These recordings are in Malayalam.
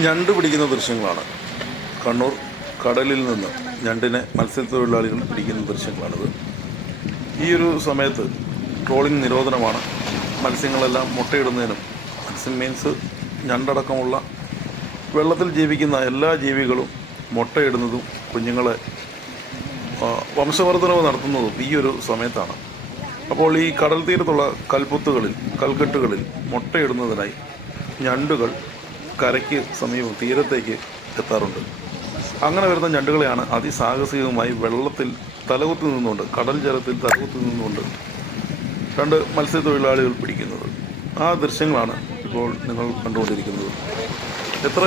ഞണ്ട് പിടിക്കുന്ന ദൃശ്യങ്ങളാണ്. കണ്ണൂർ കടലിൽ നിന്ന് ഞണ്ടിനെ മത്സ്യത്തൊഴിലാളികൾ പിടിക്കുന്ന ദൃശ്യങ്ങളാണിത്. ഈ ഒരു സമയത്ത് ട്രോളിംഗ് നിരോധനമാണ്. മത്സ്യങ്ങളെല്ലാം മുട്ടയിടുന്നതിനും മത്സ്യം മീൻസ് ഞണ്ടടക്കമുള്ള വെള്ളത്തിൽ ജീവിക്കുന്ന എല്ലാ ജീവികളും മുട്ടയിടുന്നതും കുഞ്ഞുങ്ങളെ വംശവർദ്ധനവ് നടത്തുന്നതും ഈ ഒരു സമയത്താണ്. അപ്പോൾ ഈ കടൽ തീരത്തുള്ള കൽപ്പുത്തുകളിൽ കൽക്കെട്ടുകളിൽ മുട്ടയിടുന്നതിനായി ഞണ്ടുകൾ കരയ്ക്ക് സമീപം തീരത്തേക്ക് എത്താറുണ്ട്. അങ്ങനെ വരുന്ന ഞണ്ടുകളെയാണ് അതിസാഹസികമായി വെള്ളത്തിൽ തലകുത്തി നിന്നുകൊണ്ട് കടൽ ജലത്തിൽ തലകുത്തി നിന്നുകൊണ്ട് രണ്ട് മത്സ്യത്തൊഴിലാളികൾ പിടിക്കുന്നത്. ആ ദൃശ്യങ്ങളാണ് ഇപ്പോൾ നിങ്ങൾ കണ്ടുകൊണ്ടിരിക്കുന്നത്. എത്ര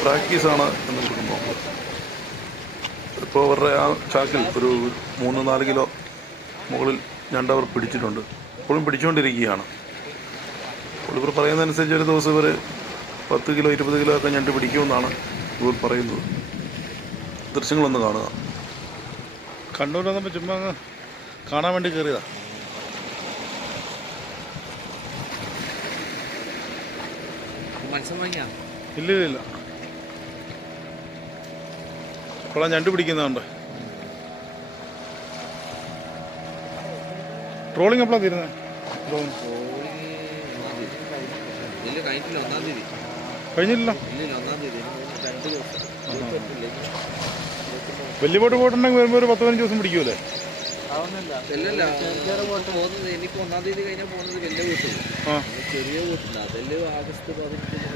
പ്രാക്ടീസാണ് എന്ന് നമുക്ക് ഇപ്പോൾ അവരുടെ ആ ചാക്കിൽ ഒരു മൂന്ന് നാല് കിലോ മുകളിൽ ഞണ്ടവർ പിടിച്ചിട്ടുണ്ട്. ഇപ്പോഴും പിടിച്ചുകൊണ്ടിരിക്കുകയാണ്. ഇവർ പറയുന്നതനുസരിച്ച് ഒരു ദിവസം ഇവർ പത്ത് കിലോ ഇരുപത് കിലോ ഒക്കെ ഞണ്ട് പിടിക്കുമെന്നാണ് ഇവർ പറയുന്നത്. ദൃശ്യങ്ങളൊന്ന് കാണുക. കണ്ണൂർ വന്നപ്പോൾ ചുമ്മാ അങ്ങ് കാണാൻ വേണ്ടി കയറിയതാ ഇല്ല ഇല്ല ഇല്ല. കൊള്ളാൻ ഞണ്ട് പിടിക്കുന്നുണ്ട് ട്രോളിങ് എപ്പോഴാണ് തീരുന്നത്? ട്രോളിങ് ഇല്ല കഴിഞ്ഞിട്ടില്ല ഒന്നാം തീയതി. കഴിഞ്ഞില്ല വലിയ ബോട്ട് പോയിട്ടുണ്ടെങ്കിൽ വരുമ്പോൾ ഒരു പത്ത് പതിനഞ്ച് ദിവസം പിടിക്കൂലേ? ഒന്നാം തീയതി കഴിഞ്ഞാൽ പോകുന്നത് വലിയ ചെറിയ അതെല്ലാം ആഗസ്റ്റ് പതിനഞ്ചിന്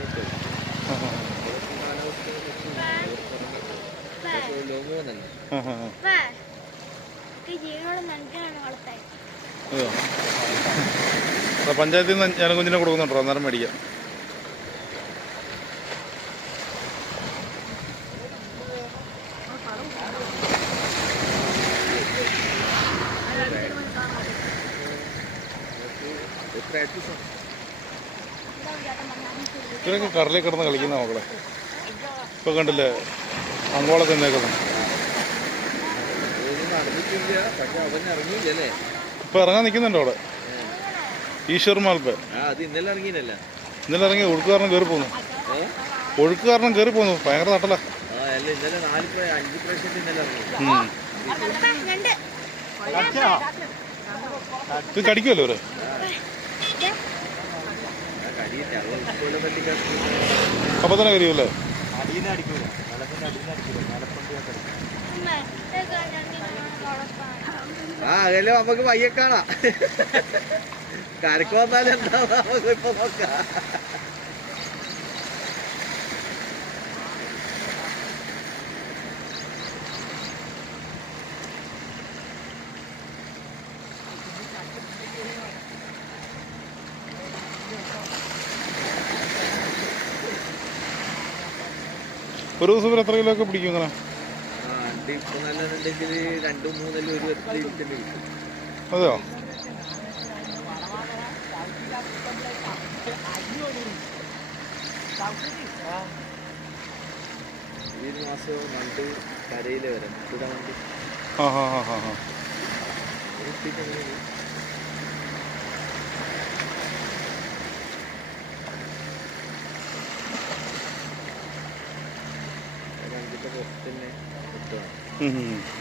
പഞ്ചായത്തിൽ നിന്ന് ഞാൻ കുഞ്ഞിനെ കൊടുക്കുന്നുണ്ടോ? അന്നേരം മേടിക്കാം. ഇവരൊക്കെ കടലിൽ കിടന്ന് കളിക്കുന്ന മക്കളെ. ഇപ്പൊ കണ്ടില്ലേ? അങ്ങോളം തന്നേക്കുന്നു ഇപ്പൊ ഇറങ്ങാൻ നിൽക്കുന്നുണ്ടോ അവിടെ? ഈശ്വർ മാൽപ്പേ ഇന്നലെ ഇറങ്ങി ഒഴുക്ക് കാരണം കയറി പോന്നു. ഒഴുക്ക് കാരണം കയറി പോന്നു. ഭയങ്കര നട്ടല. ഇത് കടിക്കുമല്ലോ ഇന്നലെ നാല് പ്രാവശ്യം അഞ്ച് പ്രാവശ്യം ഇന്നലെ ഇറങ്ങി രണ്ട് ഇത് കടിക്കുമല്ലോ അവർ ആ കടിയില്ല അത് ഇതുപോലെ പറ്റിക്കാൻ അപ്പൊ തന്നെ കരിയുമല്ലേ അടിയിൽ നിന്ന് അടിക്കൂല വെള്ളത്തിന്റെ അടിയിൽ നിന്ന് അടിക്കൂല തന്നെ വളർത്താൻ ആ അതല്ലേ നമുക്ക് പയ്യെ കാണാം. കരക്ക് എന്താ നമുക്ക് ഇപ്പൊ നോക്കാം. ഒരു ദിവസം എത്ര കിലോ ഒക്കെ പിടിക്കും ഇങ്ങനെ? അതെയോ? ഈ മാസം വരാം. ആ ഹാ ഹാ ഹാ ഹാ. 对，嗯哼。